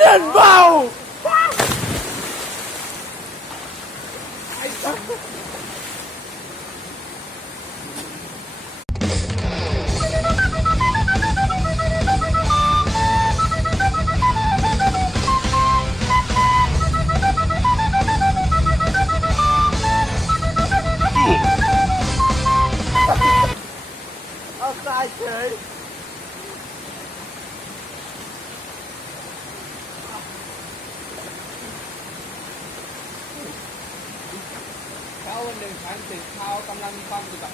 điện vào. Sai chơi.เขาวันหนึ่งฉันตื่นเช้ากำลังมีความสุขแบบ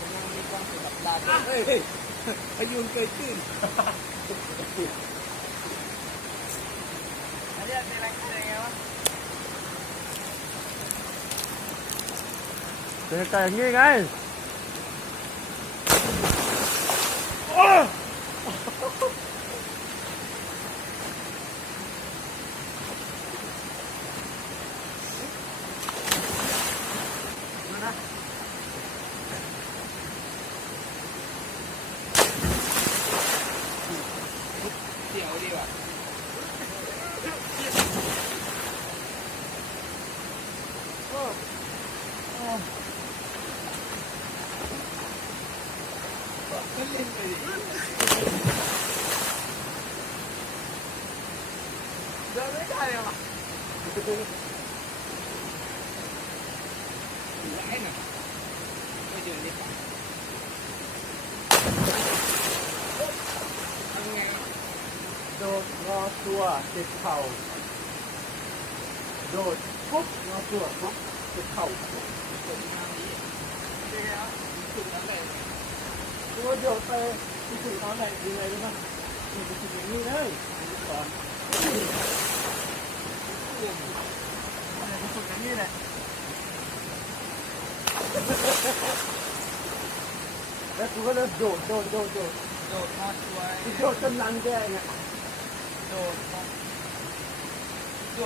กำลังมีความสุขแบบดาเฮ้ยพยุงเกยตื้นอันนี้เป็นอะไรกันไงวะเป็นแต่อย่างนี้ไงเดี๋ยวดีว่ะเล่นไปดิเดินไม่ได้เลยว่ะไอ้หน่ะไม่เดินดีกว่าทำไงโดดงอตัวเจ็บเข่าโดดปุ๊บงอตัวปุ๊บเจ็บเข่าตัวทางนี้เดี๋ยวสุดแล้วเลยตัวโดดไปสุดเอาไหนยังไงรู้ไหมมันจะถึงอย่างนี้เลยก่อนสุดอย่างนี้แหละแล้วกูก็เลยโดดงอตัวโดดจนลังแกเนี่ยโด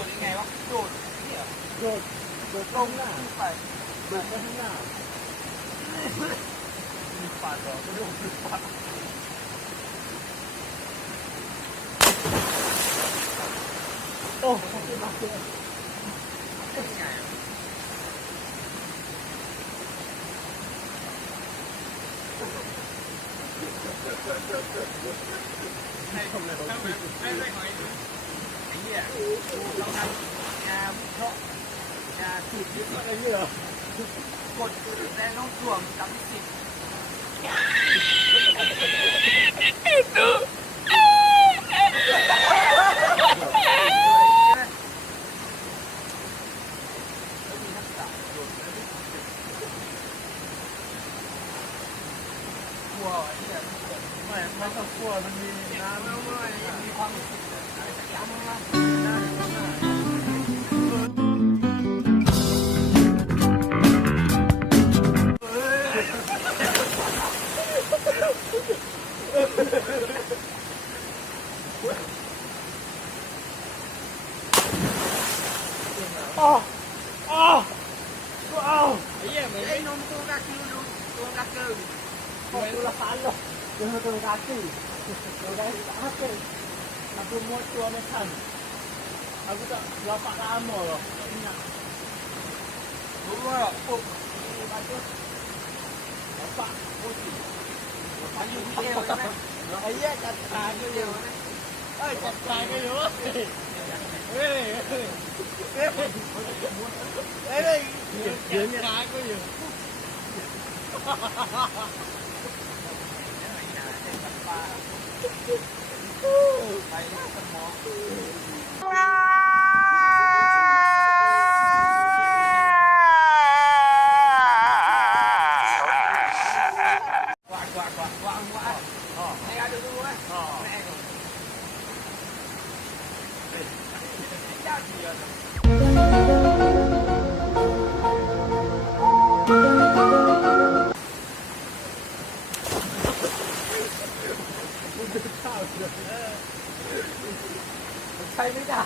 ดยังไงวะโดดลงหน้าไปโดดไปข้างหน้ามีปาดเหรอไม่รู้มีปาดโอ้ขอบคุณมากเลยให้ผมเลยไม่หอยไอ้เหี้ยเราทำงานเพราะงานสูตรยึดอะไรเงี้ยกดแรงต้องถ่วงกับสิบไม่ต้องกลัวมันมีน้ำมีความรู้สึกอะไรสักอย่างไอ้เหี้ยเหมือนไอ้นมตัวกาคิวตัวกาเกอร์ตัวละพันหรอตัวกาคิวตัวได้apa aku mau tua mesan aku tak lapak lama loh ingat dua puk baju lapak putih baju dia mana ayah kata aku dia kata aku dia dia aku diaไปสมองให้อาดูดูไหมแม่ก่อนยากเยอะใช้ไม่ได้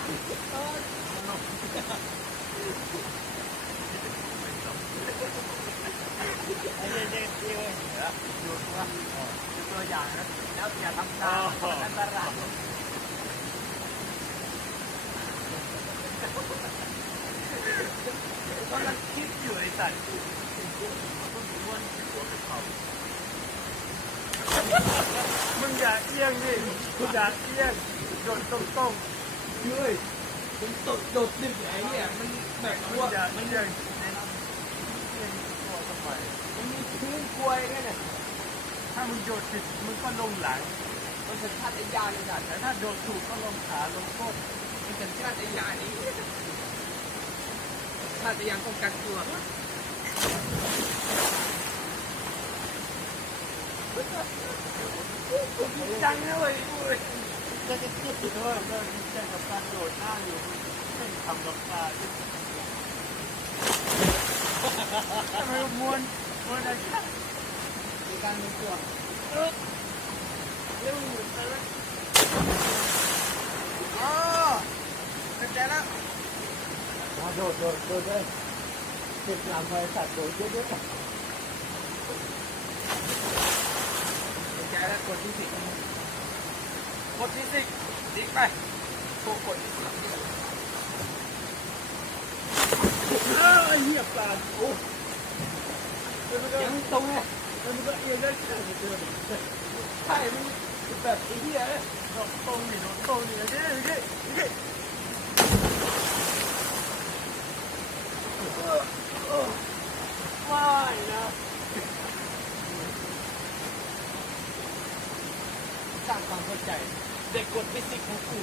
สัตว์มึงม้วนหัวไปเผามึงอย่าเอียงดิมึงอย่าเอียงโดนตรงๆเฮ้ยมันโดดดิบไหนเนี่ยมันแบบว่ามันเอียงตัวทำไมมันมีพื้นกลวยกันเนี่ยถ้ามึงโดดผิดมึงก็ลงหลังมันสัญชาตญาณเลยจ้ะแต่ถ้าโดดถูกก็ลงขาลงก้นมันสัญชาตญาณนี้ชาตญาณป้องกันตัวจังเลยจะคิดด้วยก็ดีใจกับการโดดหน้าอยู่ไม่ทำกับตาทำไมม้วนอะไรกันมีการมีตัวเร็วไปเลยอ๋อเข้าใจแล้วโดดเลยติดลำบริษัทโดดเยอะๆเข้าใจแล้วกดที่10ดิ้งไปโชว์กดที่10เหี้ยปลาโอ้ยังตรงไงมันก็เอียงได้แค่เดิมใช่มันแบบไอ้เหี้ยตรงนี่ตรงนี่ไอ้เหี้ยว้ายนะสร้างความเข้าใจเด็กกดฟิสิกส์ของกู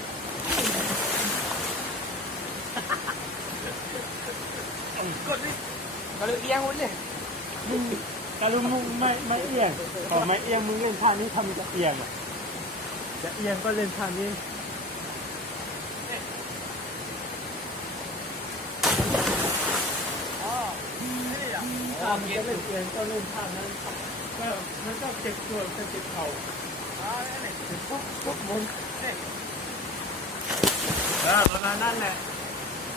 กดดิกระดูกเอียงหมดเลยมึงกระดูกมึงไม่เอียงพอไม่เอียงมึงเล่นท่านี้ทำจะเอียงอ่ะจะเอียงก็เล่นท่านี้ถ้ามันจะเล่นเอียงก็เล่นท่านั้นก็มันต้องเจ็บตัวจะเจ็บเข่าเจ็บปุ๊บมึงประมาณนั้นแหละ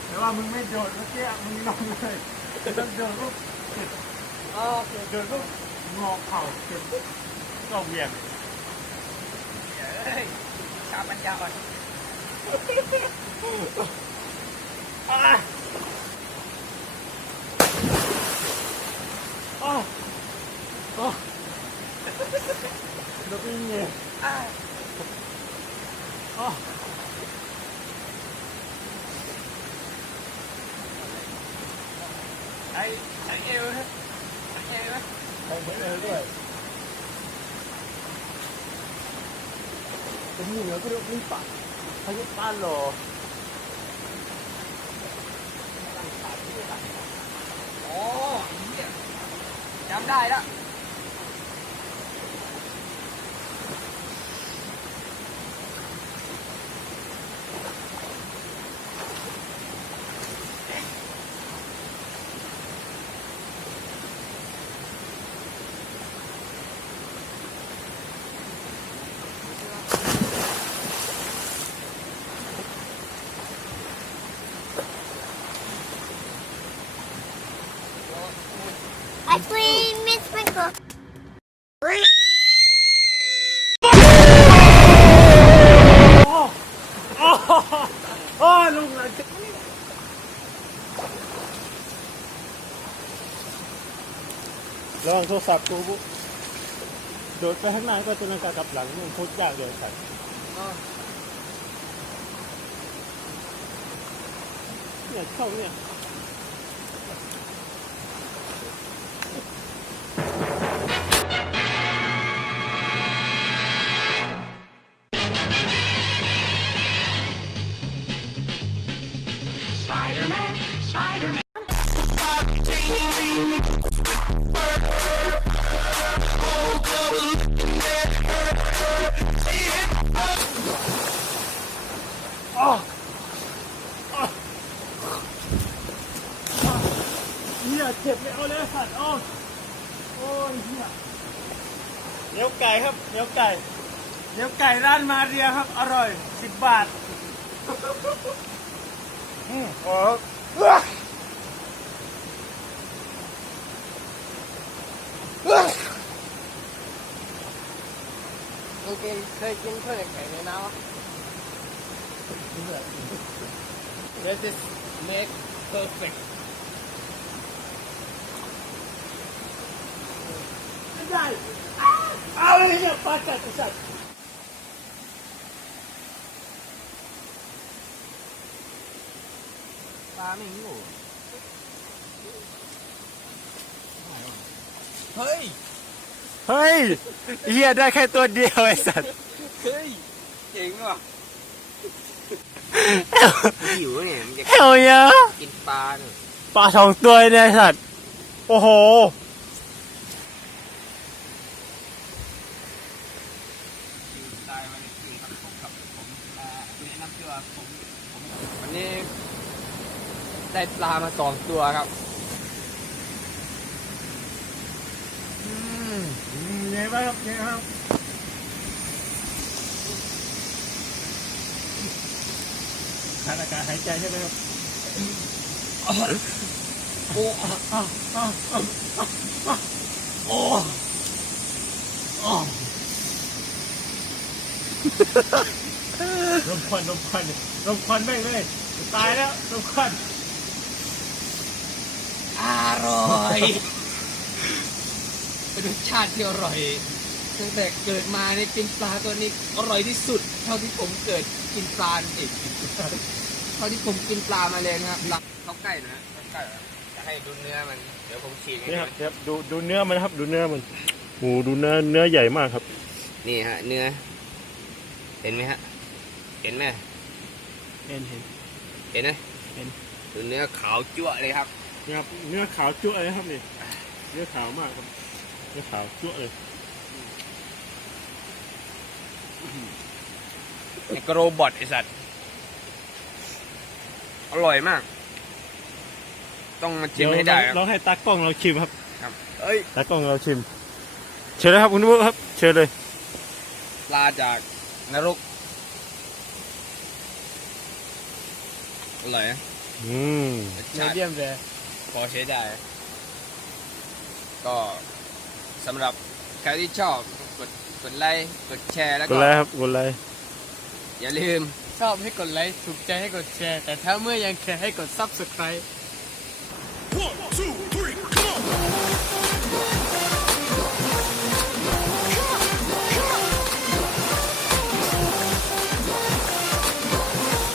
แต่ว่ามึงไม่โดดเมื่อกี้มึงลงเลยต้องโดดปุ๊บโดดปุ๊บงอเข่าเจ็บปุ๊บก็เวียงชาปัญญาอ่อนโดดยังไงใช้เอวนะใช้เอวนะใช้เอวด้วยเป็นหนึ่งแล้วก็เรียกลิ้นปัดเขาจะต้านหรออ๋อจำได้แล้วActually, Miss Sprinkle. ลุงหลังจากระวังโทรศัพท์กูโดดไปข้างหน้าก็จะนั่งกับหลังมันโคตรยากเลยสัตว์เนี่ยเข้าเนี่ยเจ็บไม่เอาเลยสัตว์โอ้ยเหี้ยเนื้อไก่ครับเนื้อไก่ร้านมาเรียครับอร่อย10 บาทโอเคเคยกินข้าวไก่ในน้ำ This is make perfect เอาเลยเนี่ยปลากัดไอ้สัตว์ปลาไม่งู เฮ้ย เฮ้ยเฮียได้แค่ตัวเดียวไอ้สัตว์ เฮ้ยเจ๋งว่ะหิวเนี่ยมันจะ เฮลยะ กินปลาเนี่ย ปลาสองตัวเนี่ยไอ้สัตว์โอ้โห ตายวันนี้ครับผมกับผมแนะนำตัวผมวันนี้ได้ปลามา2 ตัวครับ ยังไงบ้างครับยังไงครับขาดอากาศหายใจใช่ไหมครับโอ้โอ้ลมควันแม่งเลยตายแล้วลมควัน อร่อยเป็นรสชาติที่อร่อยตั้งแต่เกิดมาในกินปลาตัวนี้อร่อยที่สุดเท่าที่ผมเกิดกินปลาอีกเท่าที่ผมกินปลามาเลยนะครับเข้าใกล้นะเข้าใกล้จะให้ดูเนื้อมันเดี๋ยวผมฉีกให้ นี่ ดู ครับดูเนื้อมันนะครับดูเนื้อมันโอ้ดูเนื้อใหญ่มากครับ นี่ฮะเนื้อเห็นไหมฮะเห็นไหม เห็น เห็นไหม เห็น ดูเนื้อขาวจั่วเลยครับ นี่ครับเนื้อขาวจั่วเลยครับนี่เนื้อขาวมากครับเนื้อขาวจั่วเลย นี่ก็โรบอทไอสัตว์อร่อยมาก ต้องมาชิมให้ได้ครับ เราให้ตากล้องเราชิมครับ ครับเอ้ย ตากล้องเราชิมเชิญเลยครับคุณผู้ครับเชิญเลย ปลาจากนรกอร่อยนะ รสชาติ เยี่ยมเลย พอใช้ได้ ก็สำหรับใครที่ชอบกดไลค์กดแชร์แล้ว ก ก็ ดไลค์ครับกดไลค์ อย่าลืม ชอบให้กดไลค์ถูกใจให้กดแชร์ แต่ถ้าเมื่อยังแคร์ให้กด Subscribe